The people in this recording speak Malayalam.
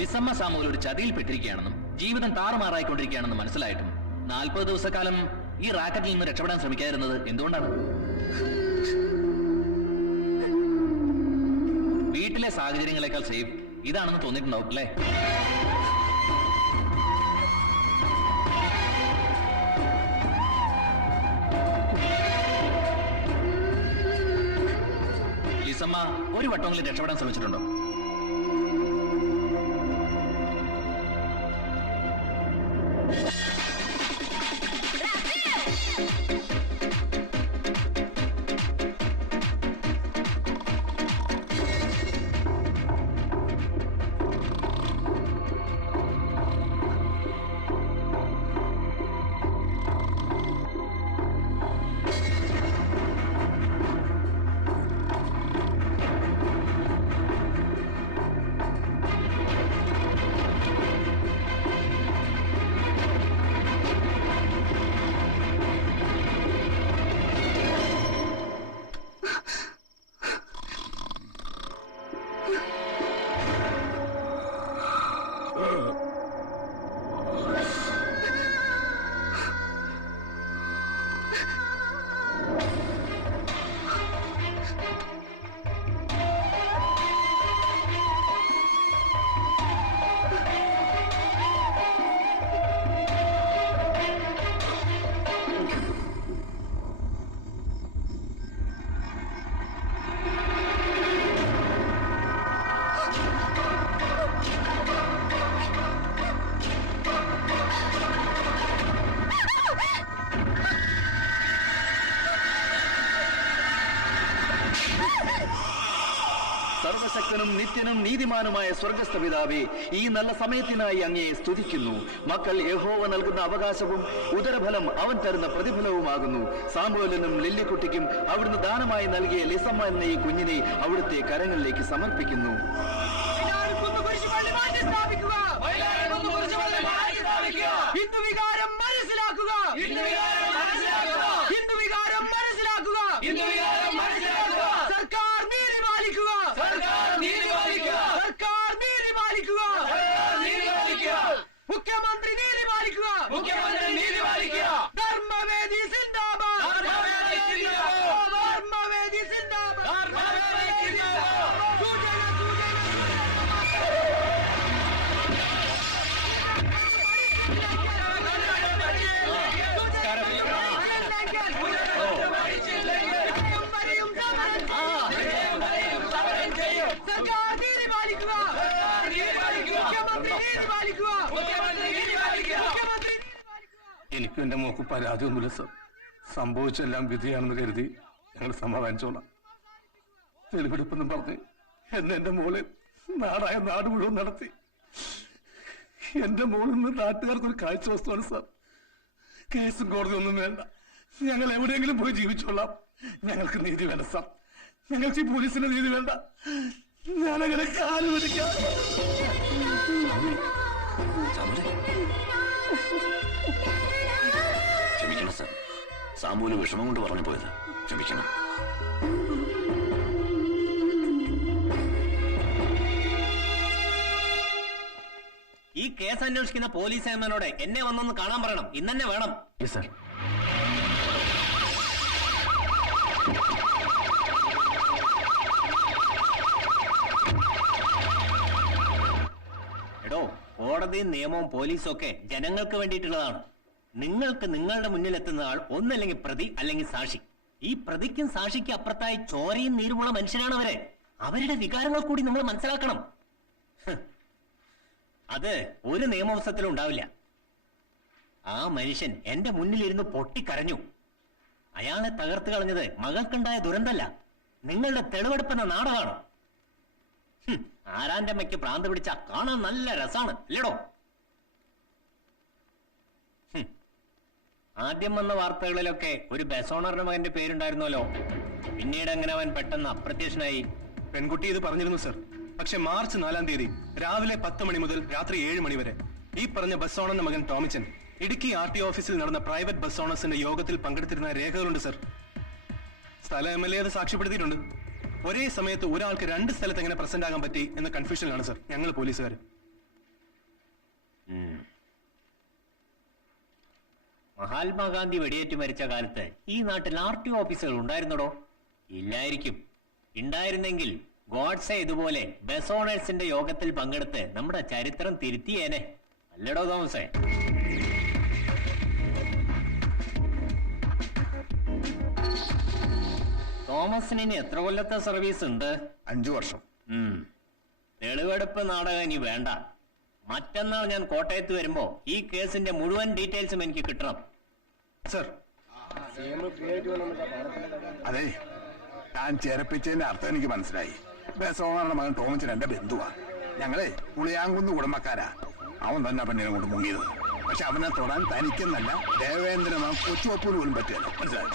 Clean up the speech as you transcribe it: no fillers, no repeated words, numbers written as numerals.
ലിസമ്മ സാമുവൽ ഒരു ചതിയിൽപ്പെട്ടിരിക്കുകയാണെന്നും ജീവിതം താറുമാറായിക്കൊണ്ടിരിക്കുകയാണെന്നും മനസ്സിലായിട്ടും 40 ദിവസക്കാലം ഈ റാക്കറ്റിൽ നിന്ന് രക്ഷപ്പെടാൻ ശ്രമിക്കാതിരുന്നത് എന്തുകൊണ്ടാണ്? വീട്ടിലെ സാഹചര്യങ്ങളെക്കാൾ സേഫ് ഇതാണെന്ന് തോന്നിയിട്ടുണ്ടാവും അല്ലേ? ലിസമ്മ ഒരു വട്ടമെങ്കിലും രക്ഷപ്പെടാൻ ശ്രമിച്ചിട്ടുണ്ടോ? സർവശക്തനും നിത്യനും നീതിമാനുമായ സ്വർഗസ്ഥ പിതാവേ, ഈ നല്ല സമയത്തിനായി അങ്ങയെ സ്തുതിക്കുന്നു. മക്കൾ യഹോവ നൽകുന്ന അവകാശവും ഉദരഫലം അവൻ തരുന്ന പ്രതിഫലവുമാകുന്നു. സാമുവേലിനും ലില്ലിക്കുട്ടിക്കും അവിടുന്ന് ദാനമായി നൽകിയ ലിസമ്മ എന്ന ഈ കുഞ്ഞിനെ അവിടുത്തെ കരങ്ങളിലേക്ക് സമർപ്പിക്കുന്നു. ഹിന്ദുവികാരം മനസ്സിലാക്കുക, ഹിന്ദുവികാരം മനസ്സിലാക്കുക, സർക്കാർ നീതി പാലിക്കുക, സർക്കാർ നീതി പാലിക്കുക, മുഖ്യമന്ത്രി നീതി പാലിക്കുക, ധർമ്മവേദി സിന്ദാബാദ്, ധർമ്മവേദി സിന്ദാബാദ്. എനിക്കും എന്റെ മോക്ക് പരാതിയൊന്നുമില്ല സർ. സംഭവിച്ചെല്ലാം വിധിയാണെന്ന് കരുതി ഞങ്ങൾ സമാധാനിച്ചോളാം. തെളിവെടുപ്പെന്നും പറഞ്ഞ് എന്റെ മോളെ നാടായ നാട് മുഴുവൻ നടത്തി. എന്റെ മോളിൽ നിന്ന് നാട്ടുകാർക്കൊരു കാഴ്ച വസ്തുവാണ് സാർ. കേസും കോടതി ഒന്നും വേണ്ട, ഞങ്ങൾ എവിടെയെങ്കിലും പോയി ജീവിച്ചോളാം. ഞങ്ങൾക്ക് നീതി വേണ്ട സാർ. ഞങ്ങൾക്ക് ഈ പോലീസിന്റെ നീതി വേണ്ട. ഞാനങ്ങനെ കാല് പിടിക്കാം. ക്ഷമിക്കണം സാർ, സാമൂല് വിഷമം കൊണ്ട് പറഞ്ഞു പോയത്. ക്ഷമിക്കണം. ഈ കേസ് അന്വേഷിക്കുന്ന പോലീസ് ഏമനോട് എന്നെ വന്നൊന്ന് കാണാൻ പറയണം. ഇന്നെ വേണം. സാർ, എടോ, കോടതിയും നിയമവും പോലീസും ഒക്കെ ജനങ്ങൾക്ക് വേണ്ടിയിട്ടുള്ളതാണ്. നിങ്ങൾക്ക് നിങ്ങളുടെ മുന്നിൽ എത്തുന്ന ആൾ ഒന്നല്ലെങ്കിൽ പ്രതി അല്ലെങ്കിൽ സാക്ഷി. ഈ പ്രതിക്കും സാക്ഷിക്കും അപ്പുറത്തായി ചോരയും നീരുമുള്ള മനുഷ്യരാണ് അവരെ. അവരുടെ വികാരങ്ങൾ കൂടി നമ്മൾ മനസ്സിലാക്കണം. അത് ഒരു നിയമവ്യവസ്ഥത്തിലും ഉണ്ടാവില്ല. ആ മനുഷ്യൻ എന്റെ മുന്നിലിരുന്ന് പൊട്ടിക്കരഞ്ഞു. അയാളെ തകർത്ത് കളഞ്ഞത് മകൾക്കുണ്ടായ ദുരന്തല്ല, നിങ്ങളുടെ തെളിവെടുപ്പെന്ന നാടകമാണ്. ആരാന്റെ അമ്മയ്ക്ക് ഭ്രാന്ത് പിടിച്ച കാണാൻ നല്ല രസാണ് അല്ലേടോ? ആദ്യം വന്ന വാർത്തകളിലൊക്കെ ഒരു ബസ് ഓണറിന്റെ മകന്റെ പേരുണ്ടായിരുന്നല്ലോ. പിന്നീട് അങ്ങനെ അവൻ പെട്ടെന്ന് അപ്രത്യക്ഷനായി. പെൺകുട്ടി ഇത് പറഞ്ഞിരുന്നു സർ. പക്ഷെ മാർച്ച് 4-ാം തീയതി രാവിലെ 10 മണി മുതൽ രാത്രി 7 മണി വരെ ഈ പറഞ്ഞ ബസ് ഓണറിന്റെ മകൻ ടോമിച്ചൻ ഇടുക്കി RTO ഓഫീസിൽ നടന്ന പ്രൈവറ്റ് ബസ് ഓണേഴ്സിന്റെ യോഗത്തിൽ പങ്കെടുത്തിരുന്ന രേഖകളുണ്ട് സർ. സ്ഥല MLA അത് സാക്ഷ്യപ്പെടുത്തിയിട്ടുണ്ട്. ഒരേ സമയത്ത് ഒരാൾക്ക് 2 സ്ഥലത്ത് എങ്ങനെ പ്രസന്റ് ആകാൻ പറ്റി എന്ന കൺഫ്യൂഷനിലാണ് സർ ഞങ്ങൾ പോലീസുകാർ. മഹാത്മാഗാന്ധി വെടിയേറ്റ് മരിച്ച കാലത്ത് ഈ നാട്ടിൽ RTO ഓഫീസുകൾ ഉണ്ടായിരുന്നടോ? ഇല്ലായിരിക്കും. ഉണ്ടായിരുന്നെങ്കിൽ ഗോഡ്സെ ഇതുപോലെ ബസ് ഓണേഴ്സിന്റെ യോഗത്തിൽ പങ്കെടുത്ത് നമ്മുടെ ചരിത്രം തിരുത്തിയേനെ. അല്ലടോ തോമസേ? തോമസിന് ഇനി എത്ര കൊല്ലത്തെ സർവീസ് ഉണ്ട്? 5 വർഷം. തെളിവെടുപ്പ് നാടകം ഇനി വേണ്ട. മറ്റന്നാൾ ഞാൻ കോട്ടയത്ത് വരുമ്പോ ഈ കേസിന്റെ മുഴുവൻ ഡീറ്റെയിൽസും എനിക്ക് കിട്ടണം. സർ, അതെ, ഞാൻ ചേർപ്പിച്ചതിന്റെ അർത്ഥം എനിക്ക് മനസ്സിലായി. ബസോണറുടെ മകൻ ടോമച്ചൻ എന്റെ ബന്ധുവാ. ഞങ്ങളെ പുളിയാങ്കുന്ന് കുടുംബക്കാരാ. അവൻ തന്നെ പെണ്ണിനെ കൊണ്ട് മുങ്ങിയത്. പക്ഷെ അവനെ തൊടാൻ തനിക്കെന്നല്ല ദേവേന്ദ്രൻ കൊച്ചുവപ്പൂന് പോലും പറ്റില്ല. മനസ്സിലായി?